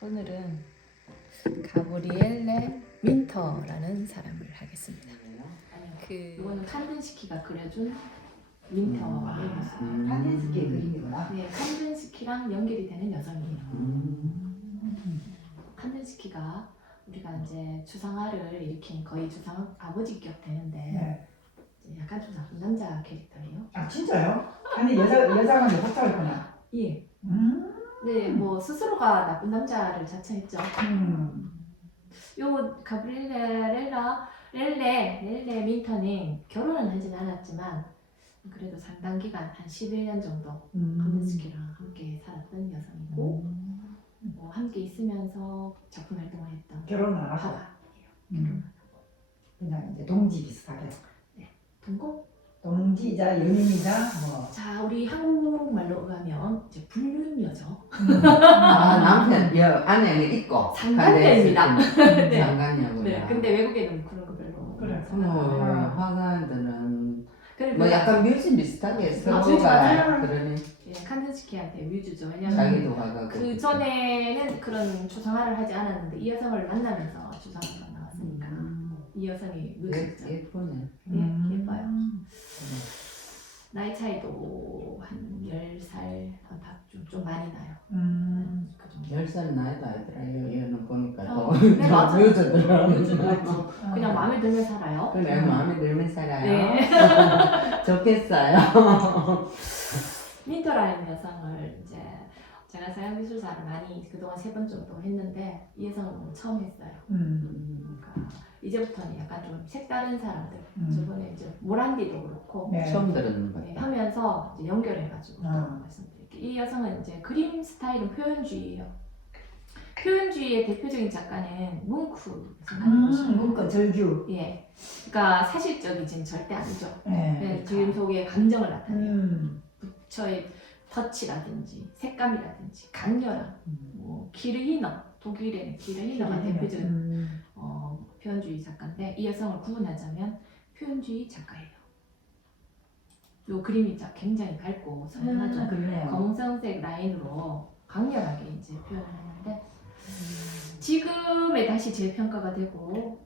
오늘은 가브리엘레 민터라는 사람을 하겠습니다. 이거는 칸든스키가 그려준 민터의 모습. 칸딘스키의 그림이구나. 네, 칸든스키랑 연결이 되는 여성이에요. 칸든스키가 우리가 이제 추상화를 일으킨 거의 추상 아버지격 되는데 네. 이제 약간 좀 나쁜 남자 캐릭터예요. 아 진짜요? 아니 여자가 이제 복잡했구나. 예. 네, 뭐 스스로가 나쁜 남자를 자처했죠. 요 렐레 민터는 결혼은 하진 않았지만 그래도 상당 기간 한 11년 정도 칸든스키랑 함께 살았던 여성이고 뭐 함께 있으면서 작품 활동을 했던 결혼은 안 하고 화가예요. 그냥 이제 동지 비슷하게. 동거? 동지이자 연인이자 뭐. 자, 우리 한국말로 의하면 이제 불륜녀죠. 아 남편 아내는 있고 상간녀입니다. 네. 상간녀구나. 네, 근데 외국에는 그런 거 별로. 그래. 뭐 화가들은 그리고 뭐 약간 뮤즈 비슷하게 뮤즈 서로가 맞아요. 그러니 예, 칸든스키한테 뮤즈죠. 왜냐면 자기도 화가고 그 전에는 그런 추상화를 하지 않았는데 이 여성을 만나면서 추상화가 나왔으니까 이 여성이 뮤즈죠. 예쁘네. 예, 예뻐요. 나이 차이도 한 10살 안팎 좀 많이 나요. 그 정도. 10살 나이도 아니더라. 얘는 보니까 어, 더 네, 맞아. 뮤즈더라. 뮤즈도 있고 그냥 마음에 들면 살아요. 그래 마음에 들면 살아요. 네. 좋겠어요. 민터라는 여성을 이제 제가 서양 미술사를 많이 그동안 3번 정도 했는데 이 여성은 처음 했어요. 그러니까 이제부터는 약간 좀 색다른 사람들. 저번에 이제 모란디도 그렇고 네. 처음 들었는 네, 거다. 하면서 이제 연결해가지고 또 아. 말씀드릴게요. 이 여성은 이제 그림 스타일은 표현주의예요. 표현주의의 대표적인 작가는 뭉크 생각해 보시면 문과 절규. 예, 그러니까 사실적이진 절대 아니죠. 네. 그냥 그림 속의 감정을 나타내요. 음. 부처의 터치라든지 색감이라든지 강렬함, 뭐 기르히너, 독일의 기르히너가 대표적인 표현주의 작가인데 이 여성을 구분하자면 표현주의 작가예요. 요 그림이 굉장히 밝고 선명하죠. 그러네요. 검정색 라인으로 강렬하게 이제 표현을 하는데 지금에 다시 재평가가 되고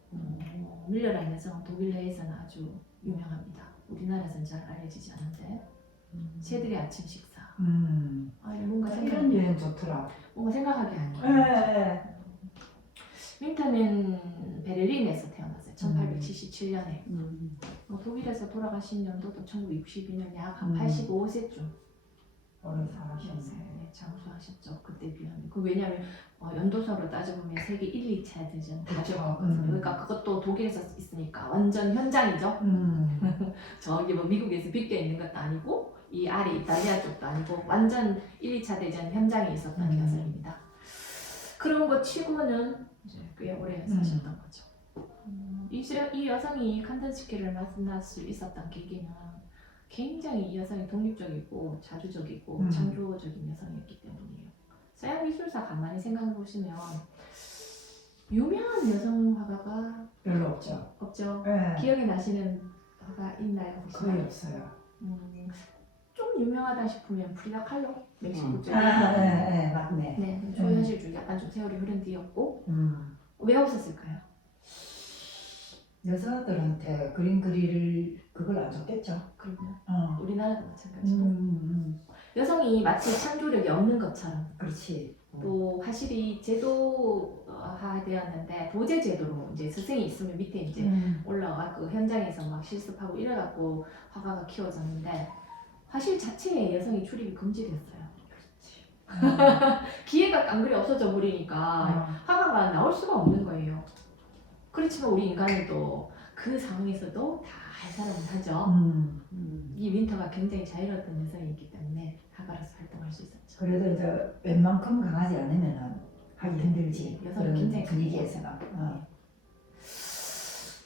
밀러라는 여성은 독일 내에서는 아주 유명합니다. 우리나라에서는 잘 알려지지 않은데 새들의 아침 식사. 아, 뭔가 이런 여행 좋더라. 뭔가 생각하게 하는 네. 민터는 베를린에서 태어났어요. 1877년에. 음. 독일에서 돌아가신 연도도 1962년 약 한 음. 85세쯤 오래 살아셨어요. 네, 장수하셨죠. 그때 비하면. 그 왜냐하면 연도서로 따져보면 세계 1, 2차 대전 다 그렇죠. 겪었거든요. 그러니까 그것도 독일에서 있으니까 완전 현장이죠. 저기 뭐 미국에서 빗겨 있는 것도 아니고 이 아래 이탈리아 쪽도 아니고 완전 1, 2차 대전 현장에 있었던 여성입니다. 그런 거 치고는 이제 꽤 오래 사셨던 거죠. 이 여성이 칸든스키를 만날 수 있었던 계기는 굉장히 이 여성이 독립적이고 자주적이고 창조적인 여성이었기 때문이에요. 서양 미술사 가만히 생각해 보시면 유명한 여성 화가가 별로 없죠. 없죠. 네. 기억에 나시는 화가 있나요? 혹시? 거의 없어요. 좀 유명하다 싶으면 프리다 칼로 멕시코 쪽에 네, 맞네. 네, 초현실 쪽 약간 좀 세월이 흐른 뒤였고 왜 없었을까요? 여자들한테 그림 그릴 그걸 안 줬겠죠. 그러면 어. 우리나라도 마찬가지고 여성이 마치 창조력이 없는 것처럼 그렇지. 또 화실이 제도화되었는데 도제 제도로 이제 스승이 있으면 밑에 이제 올라와 그 현장에서 막 실습하고 이래갖고 화가가 키워졌는데 화실 자체에 여성이 출입이 금지됐어요. 기회가 깡그리 없어져 버리니까 화가가 나올 수가 없는 거예요. 그렇지만 우리 인간은 또 그 상황에서도 다 할 사람은 하죠. 이 윈터가 굉장히 자유로웠던 여성이기 때문에 화가로서 활동할 수 있었죠. 그래도 이제 웬만큼 강하지 않으면 하기 힘들지. 여성은 그런 굉장히 분위기에서는.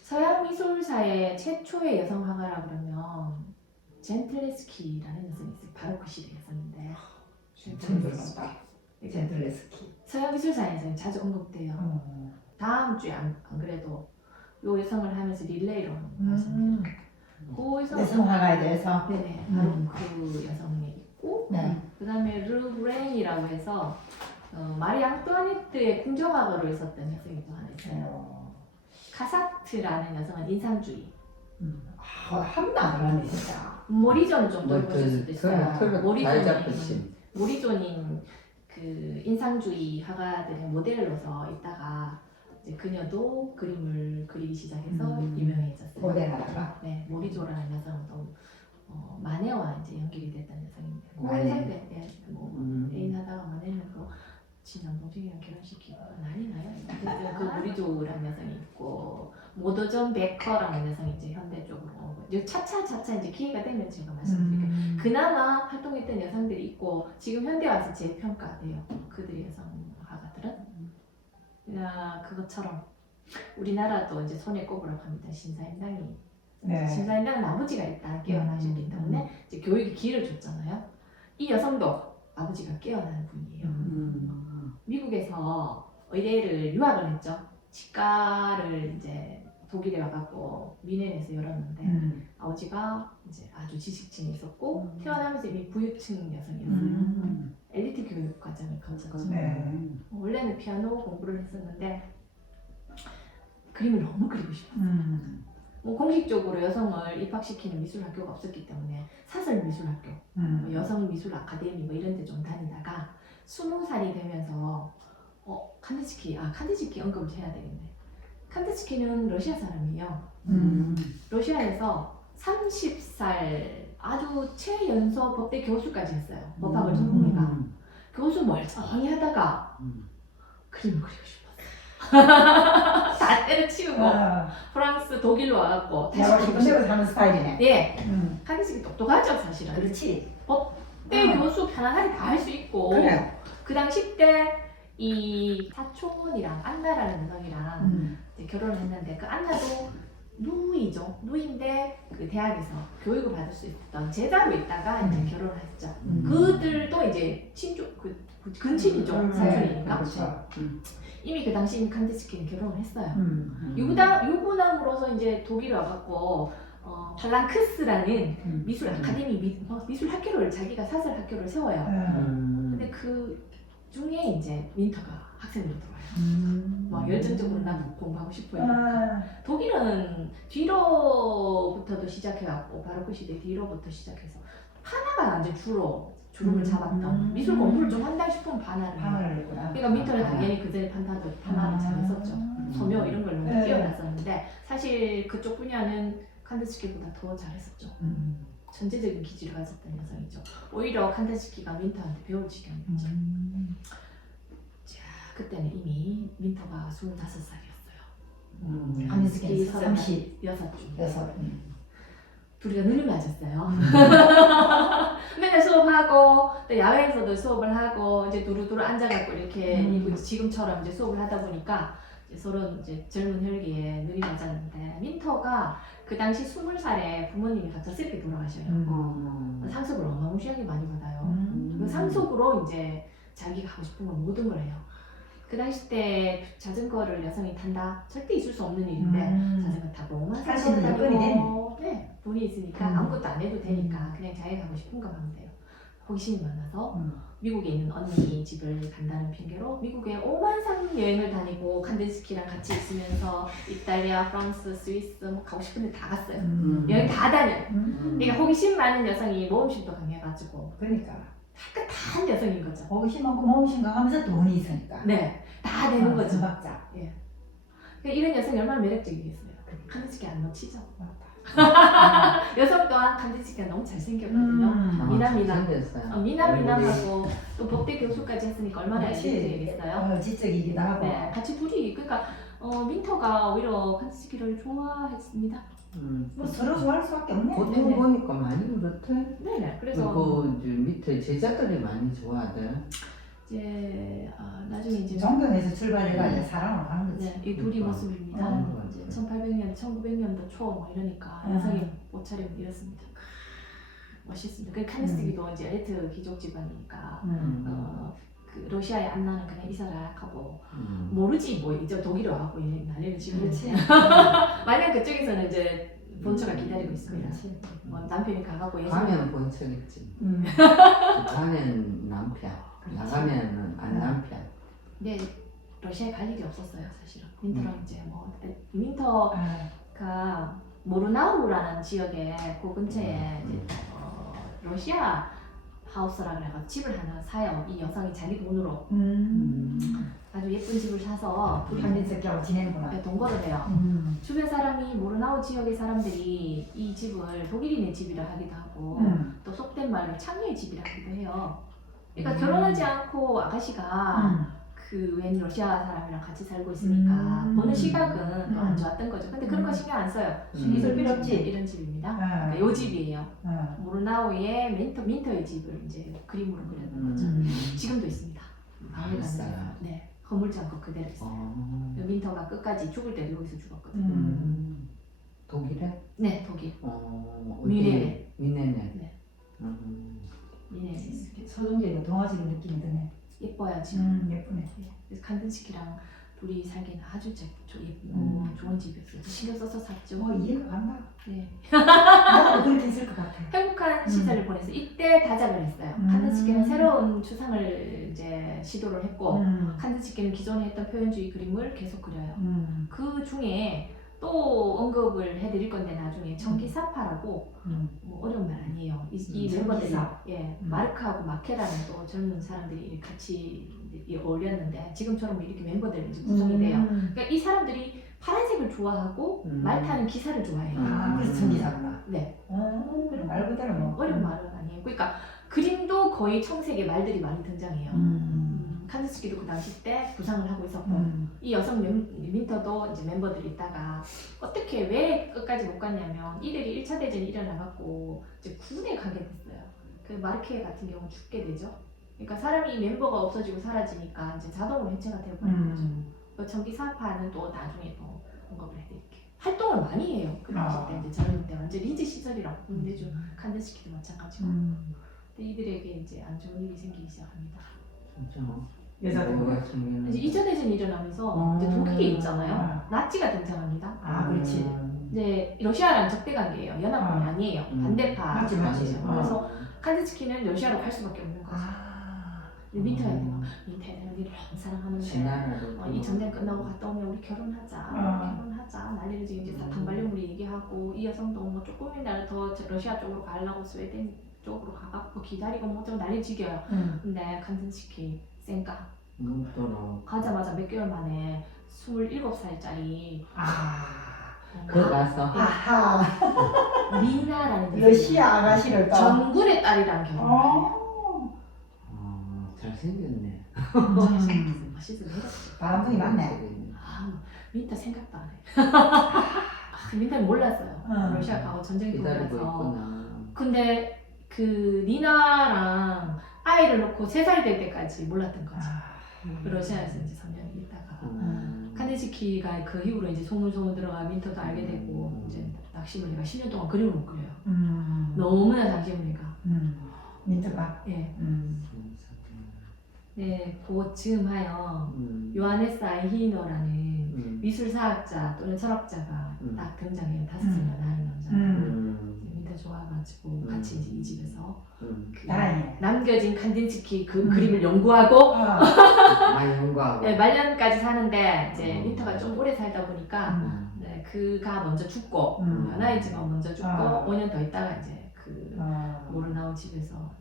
서양 미술사의 최초의 여성 화가라 그러면 젠틀레스키라는 여성이 있어요. 바로 그 시대 여성인데. 처음 들어봤다. 젠틀레스키. 서양 미술사에서 자주 언급돼요. 다음 주에 안 그래도 요 여성을 하면서 릴레이로 말씀드릴게요. 그 여성 화가에 대해서. 네네 바로 그 여성이 있고 네. 그 다음에 르브랭이라고 해서 마리 앙뚜아네트의 궁정학으로 있었던 여성이 또 하나 있어요. 카사트라는 여성은 인상주의. 한도 안 가네 진짜. 모리존 좀 들어보실 수도 있어요. 잘 잡으신. 모리존인 그 인상주의 화가들의 모델로서 있다가 이제 그녀도 그림을 그리기 시작해서 유명해졌어요. 모델하다가. 네, 모리조라는 여성은 또 마네와 이제 연결이 됐던 여성인데 마네. 고해상대 때 뭐 애인 하다가 마네는 또 친남동생이랑 결혼시키고 난리 나요. 그 모리조라는 여성이 있고 모더존 베커라는 여성이 이제 현대 쪽으로 이제 차차 이제 기회가 되면 제가 말씀드릴게요. 그나마 활동했던 여성들이 있고 지금 현대 와서 재평가돼요. 그들의 여성 화가들은 그것처럼 우리나라도 이제 손에 꼽으라고 합니다. 신사임당이 네. 신사임당은 아버지가 일단 깨어나셨기 때문에 이제 교육에 기회를 줬잖아요. 이 여성도 아버지가 깨어나는 분이에요. 미국에서 의대를 유학을 했죠. 치과를 이제 독일에 와갖고 미넨에서 열었는데 아버지가 이제 아주 지식층이 있었고 태어나면서 이미 부유층 여성이었어요. 엘리트 교육 과정을 거쳤죠. 네. 원래는 피아노 공부를 했었는데 그림을 너무 그리고 싶었어요. 뭐 공식적으로 여성을 입학시키는 미술학교가 없었기 때문에 사설미술학교, 뭐 여성미술 아카데미 뭐 이런 데 좀 다니다가 20살이 되면서 칸디스키 언급을 해야 되겠네. 칸디스키는 러시아 사람이에요. 러시아에서 30살 아주 최연소 법대 교수까지 했어요. 법학을 전공해가. 교수 멀쩡히 하다가 그림을 그리고 싶었어요. 다 때려치우고 프랑스, 독일로 와갖고 내가 다시 기쁜 대로 사는 스타일이네. 예, 칸디스키 똑똑하죠 사실은. 그렇지. 법대 교수 편안하게 다 할 수 있고 그래. 그 당시 때 이 사촌이랑 안나라는 여성이랑 이제 결혼을 했는데 그 안나도 누이죠. 누이인데 그 대학에서 교육을 받을 수 있던 제자로 있다가 이제 결혼을 했죠. 그들도 이제 친족 근친이죠. 사촌이니까. 그렇죠. 이미 그 당시 칸디스키는 결혼을 했어요. 유부남으로서 이제 독일에 와갖고 팔랑크스라는 미술 아카데미 미술 학교를 자기가 사설 학교를 세워요. 근데 그 중에 이제 민터가 학생으로 들어와요. 막 열정적으로 나도 공부하고 싶어요. 독일은 뒤로부터도 시작해갖고 바로크 시대 뒤로부터 시작해서 파나가 완전 주로 주름을 잡았던 미술 공부를 좀 한다 싶으면 파나를 해요. 그러니까 민터는 당연히 그 전에 파나를 잘 했었죠. 소묘 이런 걸 너무 뛰어났었는데 사실 그쪽 분야는 칸디스키보다 더 잘했었죠. 전제적인 기질을 가졌던 여성이죠. 오히려 칸디스키가 민터한테 배울 지경이었죠. 자, 그때는 이미 민터가 25살이었어요. 칸디스키 36중. 둘이가 눈이 맞았어요. 맨날 수업하고 또 야외에서도 수업을 하고 이제 두루두루 앉아갖고 이렇게 지금처럼 이제 수업을 하다 보니까 이제 서로 이제 젊은 혈기에 눈이 맞았는데 민터가 그 당시 20살에 부모님이 갑작스럽게 돌아가셔요. 상속을 어마무시하게 많이 받아요. 그 상속으로 이제 자기가 하고 싶은 건 모든 걸 해요. 그 당시 때 자전거를 여성이 탄다 절대 있을 수 없는 일인데 자전거 타고 탈 수 있는 여건이 다니고 네, 돈이 있으니까 아무것도 안 해도 되니까 그냥 자기가 하고 싶은 거 하면 돼요. 호기심이 많아서 미국에 있는 언니 집을 간다는 핑계로 미국에 오만상 여행을 다니고 칸디스키랑 같이 있으면서 이탈리아, 프랑스, 스위스 뭐 가고 싶은 데 다 갔어요. 여행 다 다녀요. 그러니까 호기심 많은 여성이 모험심도 강해가지고 그러니까 깨끗한 여성인 거죠. 호기심 많고 모험심 강하면서 돈이 있으니까. 네, 다 되는 거죠. 박자. 그러니까 이런 여성이 얼마나 매력적이겠어요. 칸디스키 안 놓치죠. 여성 또한 칸디스키가 너무 잘생겼거든요. 미남하고 또 법대 교수까지 했으니까 얼마나 애정적이겠어요. 지적이기도 하고. 네, 같이 둘이 그러니까 민터가 오히려 칸디스키를 좋아했습니다. 뭐 서로 좋아할 수밖에 없네. 보통 네네. 보니까 많이 그렇대. 네네. 그래서 그 이제 밑에 제자들이 많이 좋아하대. 이제 나중에 이제 존경에서 출발해가지고 사랑으로 가는 거지. 네, 이 둘이 모습입니다. 이제 1800년, 1900년도 초 뭐 이러니까 여성이 옷차림은 이렇습니다. 멋있습니다. 그 칸디스키도 이제 엘리트 귀족 집안이니까 그 러시아에 안나는 그냥 이사락하고 모르지 뭐 이제 독일에 와갖고 난리를 치고 그렇지. 만약 그쪽에서는 이제 본처가 기다리고 있습니다. 뭐 남편이 가갖고 가면 본척 있지. 가면 남편. 나가면은 안 남편. 근데 러시아에 갈 일이 없었어요 사실은. 윈터랑 이제 뭐 윈터가 모르나우라는 지역에 그 근처에 이제 러시아 하우스라 그래서 집을 하나 사요. 이 여성이 자기 돈으로 아주 예쁜 집을 사서 둘이 한민석하고 지내는구나. 동거를 해요. 주변 사람이 모르나우 지역의 사람들이 이 집을 독일인의 집이라 하기도 하고 또 속된 말로 창녀의 집이라 하기도 해요. 그러니까 결혼하지 않고 아가씨가 그 웬 러시아 사람이랑 같이 살고 있으니까 보는 시각은 또 안 좋았던 거죠. 근데 그런 거 신경 안 써요. 있을 필요 없지. 이런 집입니다. 그러니까 요 집이에요. 모르나우의 민터의 집을 이제 그림으로 그렸는 거죠. 지금도 있습니다. 마을 있어요? 가는 네, 허물지 않고 그대로 있어요. 민터가 끝까지 죽을 때도 여기서 죽었거든요. 독일에? 네, 독일. 어디? 미네네. 미네네. 네. 미네에 있어요. 서정적이고 동화적인 느낌이 드네. 예뻐요 지금. 예쁘네. 그래서 칸든스키랑 둘이 살기는 아주 예쁘고 좋은 집이었어요. 신경 써서 샀죠. 이해가 간다. 네. 나도 그렇게 했을 것 같아. 행복한 시절을 보내서 이때 다작을 했어요. 칸든스키는 새로운 추상을 이제 시도를 했고 칸든스키는 기존에 했던 표현주의 그림을 계속 그려요. 그 중에 또 언급을 해드릴 건데 나중에 청기사파라고 뭐 어려운 말 아니에요. 이 멤버들이 마르크하고 마케라는 또 젊은 사람들이 같이 어울렸는데 지금처럼 이렇게 멤버들이 이제 구성이 돼요. 그러니까 이 사람들이 파란색을 좋아하고 말 타는 기사를 좋아해요. 그래서 청기사구나. 네. 말 그대로 뭐. 어려운 말은 아니에요. 그러니까 그림도 거의 청색의 말들이 많이 등장해요. 칸든스키도 그 당시 때 부상을 하고 있었고 이 여성 민터도 이제 멤버들이 있다가 어떻게 왜 끝까지 못 갔냐면 이들이 1차 대전이 일어나갖고 이제 군에 가게 됐어요. 그 마르케 같은 경우 죽게 되죠. 그러니까 사람이 멤버가 없어지고 사라지니까 이제 자동으로 해체가 되어버린 거죠. 그 전기사파는 또 나중에 또 언급을 해드릴게요. 활동을 많이 해요. 그 당시 때 이제 젊을 때 완전 리즈 시절이라고 보면 되죠. 칸든스키도 마찬가지고. 근데 이들에게 이제 안 좋은 일이 생기기 시작합니다. 진짜. 여자들. 이제 2차 대전이 일어나면서 이제 독일이 있잖아요. 나치가 등장합니다. 그렇지. 이제 러시아랑 적대 관계예요. 연합군이 아니에요. 반대파. 맞지. 그래서 칸든스키는 러시아로 갈 수밖에 없는 거죠. 민터에는 니를 너무 사랑하는데 이 전쟁 끝나고 갔다 오면 우리 결혼하자 난리를 지금 이제 단발령물이 얘기하고 이 여성도 뭐 조금이나마 더 러시아 쪽으로 가려고 스웨덴 쪽으로 가갖고 기다리고 뭐 좀 난리 지겨요. 근데 칸든스키 쌩까 가자마자 몇 개월 만에 27살짜리 그 가서 리나라는 러시아 아가씨를 또. 정군의 딸이랑 결혼해요. 잘생겼네. 잘생겼어요. 멋있어. 바람둥이 맞네. 민터 생각도 안 해. 민터는 몰랐어요. 러시아 가고 전쟁 기다리고 중이라서. 있구나. 근데 그 니나랑 아이를 놓고 3살 될 때까지 몰랐던 거지. 러시아에서 이제 3년 있다가 칸든스키가 그 이후로 이제 소문 들어가 민터도 알게 되고 이제 낚시를 내가 10년 동안 그림을 못 그려요. 너무나 장시훈이가. 민터가. 예. 네, 그쯤하여 요하네스 아이히너라는 미술사학자 또는 철학자가 딱 등장해요. 5살이나 나이 남자. 민터 좋아가지고 같이 이제 이 집에서 남겨진 칸딘스키 그 그림을 연구하고 연구하고 말년까지 사는데 이제 민터가 좀 오래 살다 보니까 네, 그가 먼저 죽고 연하이지만 먼저 죽고 5년 더 있다가 이제 그 모르나우 집에서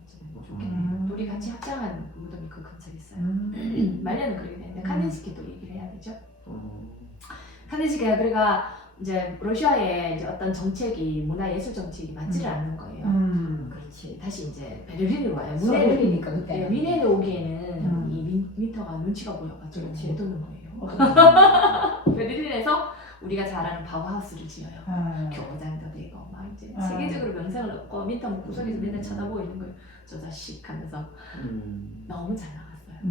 죽게 돼요. 둘이 같이 합장한 무덤이 그 근처에 있어요. 말년은 그렇게 되는데 칸딘스키도 얘기를 해야 되죠. 칸딘스키가 그러니까 이제 러시아의 이제 어떤 정책이 문화예술 정책이 맞지를 않는 거예요. 그렇지. 다시 이제 베를린으로 와요. 소련이니까 그때. 네, 뮌헨에 오기에는 이 민터가 눈치가 보여가지고 그렇지. 못 오는 거예요. 베를린에서 우리가 잘 아는 바우하우스를 지어요. 교장도 되고 막 이제 세계적으로 명성을 얻고 민터 뭐 구석에서 맨날 쳐다보고 있는 거예요. 저 자식 하면서 너무 잘 나갔어요.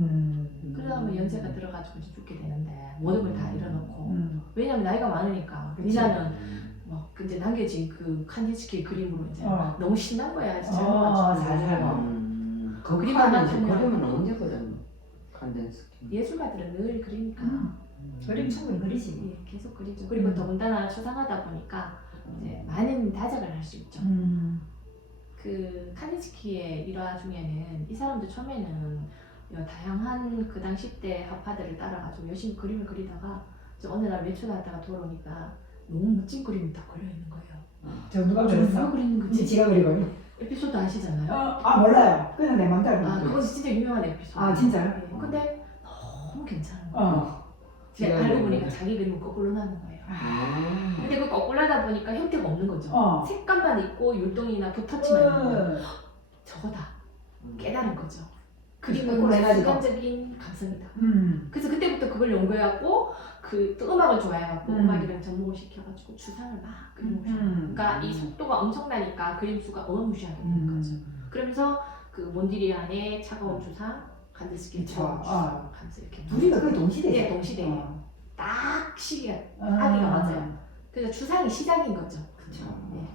그러다 보면 연세가 들어가지고 이제 죽게 되는데 모든 걸 다 잃어놓고 왜냐면 나이가 많으니까 리나는 뭐 이제 남겨진 그 칸딘스키 그림으로 이제 너무 신난 거야. 젊어가지고 잘 살고. 그 그림 그림은 하나 그림은 언제 그렸노? 칸덴스키. 예술가들은 늘 그리니까 그림 충분히 그리지. 예, 계속 그리죠. 그리고 더군다나 초상하다 보니까 이제 많은 다작을 할 수 있죠. 그 칸딘스키의 일화 중에는 이 사람도 처음에는 다양한 그 당시 때 화파들을 따라가지고 열심히 그림을 그리다가 어느 날 외출하다가 돌아오니까 너무 멋진 그림이 딱 걸려 있는 거예요. 저 누가 누가 그랬어? 그리는 거지? 지가 그리고. 에피소드 아시잖아요. 아 몰라요. 그냥 내 맘대로. 아 그건 진짜 유명한 에피소드. 아, 진짜요? 네. 근데 너무 괜찮은 거예요. 제가 지가 알고 보니까 그린 자기 그림을 거꾸로 나는 거예요. 아. 근데 그 거꾸로 하다 보니까 형태가 없는 거죠. 어. 색감만 있고 율동이나 붓터치만 있는 거예요. 저거다. 음. 깨달은 거죠. 거꾸로 그림은 해가지고. 순간적인 감성이다. 음. 그래서 그때부터 그걸 연구해갖고 또 음악을 좋아해갖고 음. 음악이랑 접목을 시켜가지고 추상을 막 그리고 그러니까 이 속도가 엄청나니까 그림 수가 어마무시하게 되는 거죠. 그러면서 그 몬디리안의 차가운 추상, 간데스키의 그쵸. 차가운 추상, 감서 이렇게 둘이가 거의 동시대죠. 네, 동시대예요. 어. 딱 시기가 아. 딱이가 맞아요. 그래서 추상이 시작인 거죠. 그쵸. 네.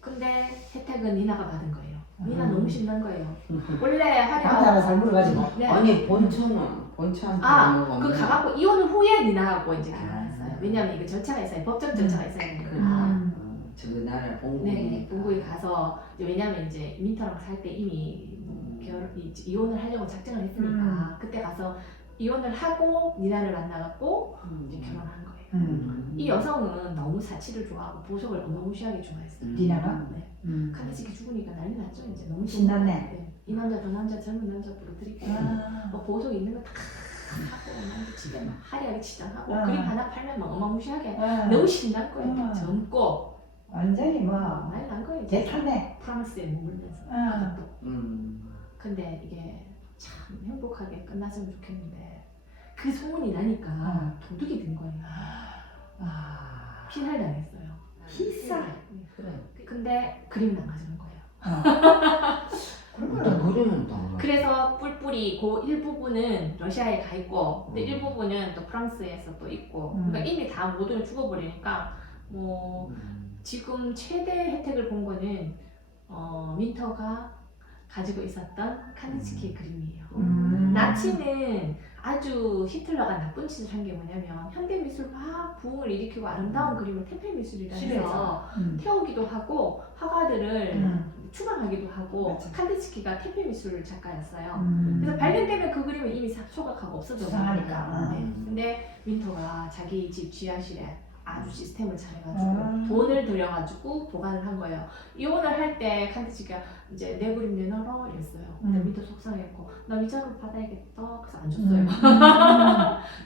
근데 혜택은 니나가 받은 거예요. 니나 너무 신난 거예요. 원래 남자가 화려한 잘 물어가지고. 네. 아니 본천한테 그 가갖고 이혼을 후에 니나하고 이제 결혼했어요. 아. 왜냐면 이게 절차가 있어요. 법적 절차가 있어야 되니까. 저 나라 봉국이 네, 본국에 가서 이제 왜냐면 이제 민터랑 살 때 이미 이혼을 하려고 작정을 했으니까 그때 가서 이혼을 하고 니나를 만나갖고 이제 결혼한 거예요. 이 여성은 너무 사치를 좋아하고 보석을 어마무시하게 좋아했어요. 니나가? 네. 음. 카드지키 죽으니까 난리 났죠. 이제 너무 신났네. 네. 이 남자 저 남자 젊은 남자 부르드리고 아. 뭐 보석 있는 거 다 하고 남자 집에 막 화려하게 치장하고 아. 그림 하나 팔면 막 어마무시하게 아. 너무 신난 거예요. 아. 젊고 완전히 뭐 난리 난 거예요. 이제. 대탔네. 프랑스에 머물면서. 아. 근데 이게 참 행복하게 끝났으면 좋겠는데 그 소문이 나니까 아. 도둑이 된 거예요. 아. 피살 당했어요. 피살? 네. 그래. 근데 그림 남가지는 거예요. 그런 또 거. 그림은 또 그래서 뿔뿔이 그 일부분은 러시아에 가 있고 근데 음. 일부분은 또 프랑스에서 또 있고 그러니까 이미 다 모두는 죽어버리니까 뭐 지금 최대 혜택을 본 거는 윈터가 가지고 있었던 칸디스키의 그림이에요. 나치는 아주 히틀러가 나쁜 짓을 한 게 뭐냐면 현대미술 막 부흥을 일으키고 아름다운 그림을 태폐미술이라 해서 싫어했죠. 태우기도 하고 화가들을 추방하기도 하고 맞아. 칸디스키가 태폐미술 작가였어요. 그래서 그래서 발견되면 그 그림은 이미 소각하고 없어져 수상하니까. 버려요. 네. 근데 윈터가 자기 집 지하실에 아주 시스템을 잘해가지고 아. 돈을 들여가지고 보관을 한 거예요. 이혼을 할 때 칸디스키가 이제 내 그림 내놔라 이랬어요. 근데 윈터 속상했고 나 위자료 받아야겠다. 그래서 안 줬어요.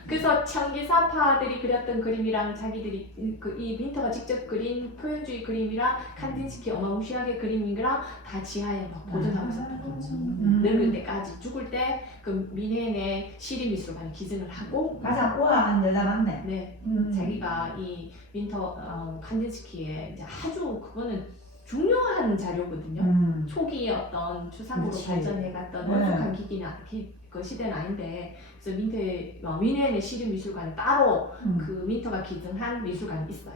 그래서 청기사파들이 그렸던 그림이랑 자기들이 이 윈터가 직접 그린 표현주의 그림이랑 칸디스키 어마무시하게 그림이랑 다 지하에 막 보존하고 있었던 거죠. 늙을 때까지 죽을 때 그 미네네 시리미술관에 기증을 하고 가장 우아한 여자 맞네. 네 자기가 이 윈터 칸디스키의 이제 아주 그거는 중요한 자료거든요. 초기의 어떤 추상으로 그렇지. 발전해갔던 네. 원숙한 그 시대는 아닌데 그래서 미네네 시리미술관에 따로 그 윈터가 기증한 미술관이 있어요.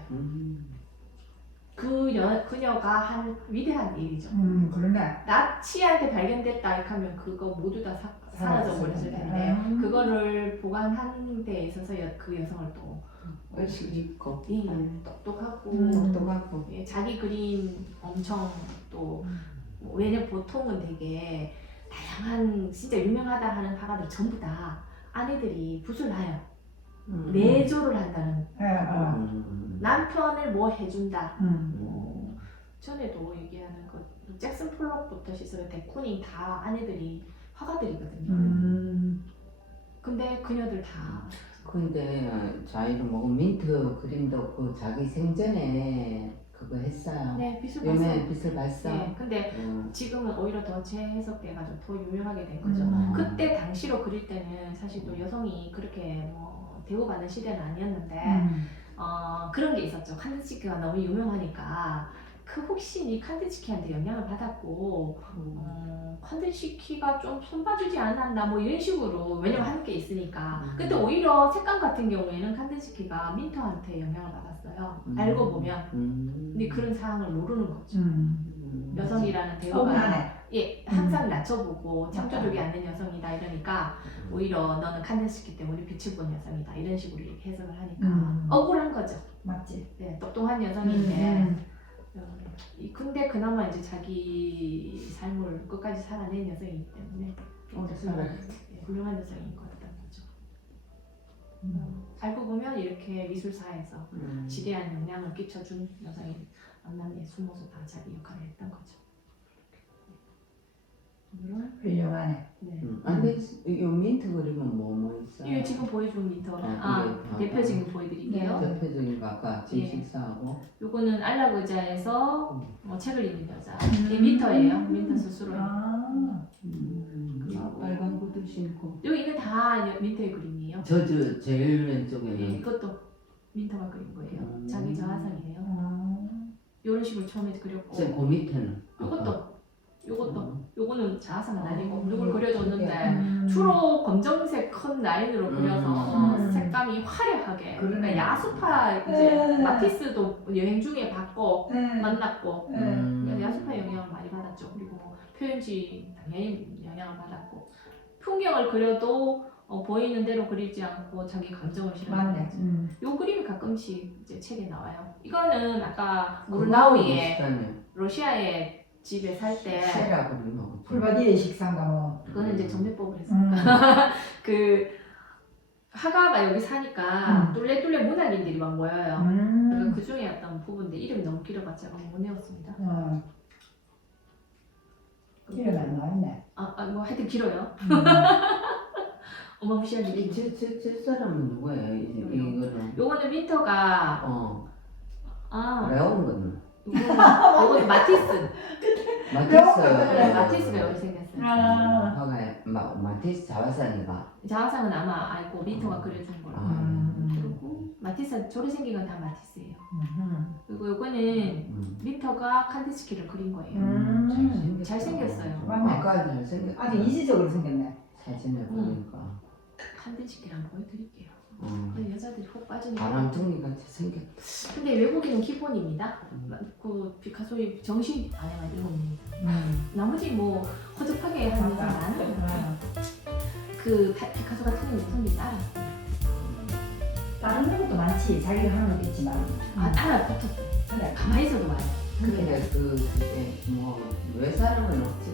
그녀가 한 위대한 일이죠. 그러네. 나치한테 발견됐다 이렇게 하면 그거 모두 다 사라져 버렸을 텐데 그거를 보관한 데 있어서 그 여성을 또 얼씬 있고 똑똑하고 똑똑하고 예, 자기 그림 엄청 또 왜냐면 보통은 되게 다양한 진짜 유명하다 하는 화가들 전부 다 아내들이 붓을 놔요. 내조를 한다는 남편을 뭐 해준다. 전에도 얘기하는 그 잭슨 폴록부터 시작해 데쿠닝 다 아내들이 화가들이거든요. 근데 그녀들 다 근데 자이로 먹은 민트 그림도 그 자기 생전에 그거 했어요. 네, 빚을 요새 봤어요. 빚을 봤어. 네, 근데 지금은 오히려 더 재해석돼가지고 더 유명하게 된 거죠. 음. 그때 당시로 그릴 때는 사실 또 여성이 그렇게 뭐 대우받는 시대는 아니었는데 그런 게 있었죠. 칸디스키가 너무 유명하니까 그 혹시 이 칸디스키한테 영향을 받았고 칸디스키가 좀 손봐주지 않았나 뭐 이런 식으로 왜냐면 한 게 있으니까. 근데 오히려 색감 같은 경우에는 칸디스키가 민터한테 영향을 받았어요. 알고 보면. 근데 그런 상황을 모르는 거죠. 여성이라는 배우가 억울하네. 예 항상 낮춰보고 창조력이 않는 여성이다 이러니까 오히려 너는 칸디스키 때문에 빛을 본 여성이다 이런 식으로 이렇게 해석을 하니까 억울한 거죠. 맞지. 네, 똑똑한 여성인데 근데 그나마 이제 자기 삶을 끝까지 살아낸 여성이기 때문에 훌륭한 여성인 것 같다는 거죠. 알고 보면 이렇게 미술사에서 지대한 영향을 끼쳐준 여성이 만남에 숨어서 다 자기 역할을 했던 거죠. 물론 훌륭하네. 네. 근데 이 민트 그림은 뭐 있어요? 이게 지금 보여준 민터 이게 대표 지금 보여드릴게요. 대표적인 거 아까 진식사하고 요거는 안락 의자에서 책을 읽는 여자. 이 민터예요. 민터 스스로. 빨간 구두 신고 여기는 다 민터의 그림이에요. 저 제일 왼쪽에는 이것도 민터가 그린 거예요. 자기 저하상이에요. 이런 식으로 처음에 그렸고. 그 밑에는 요거는 자하상은 아니고 누굴 그려줬는데 주로 검정색 큰 라인으로 그려서 색감이 화려하게. 그러니까 야수파 이제 마티스도 여행 중에 봤고 만났고 야수파 영향을 많이 받았죠. 그리고 표현주의 당연히 영향을 받았고 풍경을 그려도 보이는 대로 그리지 않고 자기 감정을 실어내는 맞네. 거죠. 요 그림이 가끔씩 이제 책에 나와요. 이거는 아까 무르나우이의 러시아의 집에 살 때 쉐라 그림하고 풀바디의 식상가 뭐. 그거는 이제 전매법을 했어요. 그 화가가 여기 사니까 뚫레뚫레 문학인들이 막 모여요. 그리고 그 중에 어떤 부분인데 이름이 너무 길어봤자 못 외웠습니다. 이름 안 나왔네. 뭐 하여튼 길어요. 어마무시하게 길어. 저 사람은 누구예요? 이거는 요거는 민터가 레온 거는 요거는 마티스. 마티스가 여기 생겼어요. 마티스 자화상이가 자화상은 아마 알고 민터가 그려준 거라. 그리고 마티스 저리 생긴 건 다 마티스예요. 그리고 요거는 민터가 칸디스키를 그린 거예요. 잘생겼어요. 맞네. 아까 잘생겼 아주 이지적으로 생겼네. 사진을 보니까 칸디스키를 한번 보여드릴게요. 여자들이 훅 빠지니까. 바람둥이 같이 생겼 근데 외국인은 기본입니다. 그 피카소의 정신 아니면 나머지 뭐 허접하게 하는 사람은 그 피카소가 틀린 예술입니다. 다른 것도 많지. 자기가 하는 것도 있지만. 따라 붙었어. 그래. 가만히 있어도 와요. 그래 왜 사람은 없지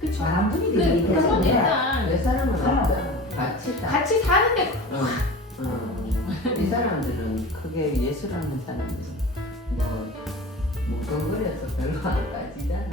그쵸. 바람둥이들이 그건 있는데. 일단 왜 사람은 사람. 없잖아 같이 사는데 이 사람들은 크게 예술하는 사람들은 뭐 묵덩거려서 별로 안 따지잖아.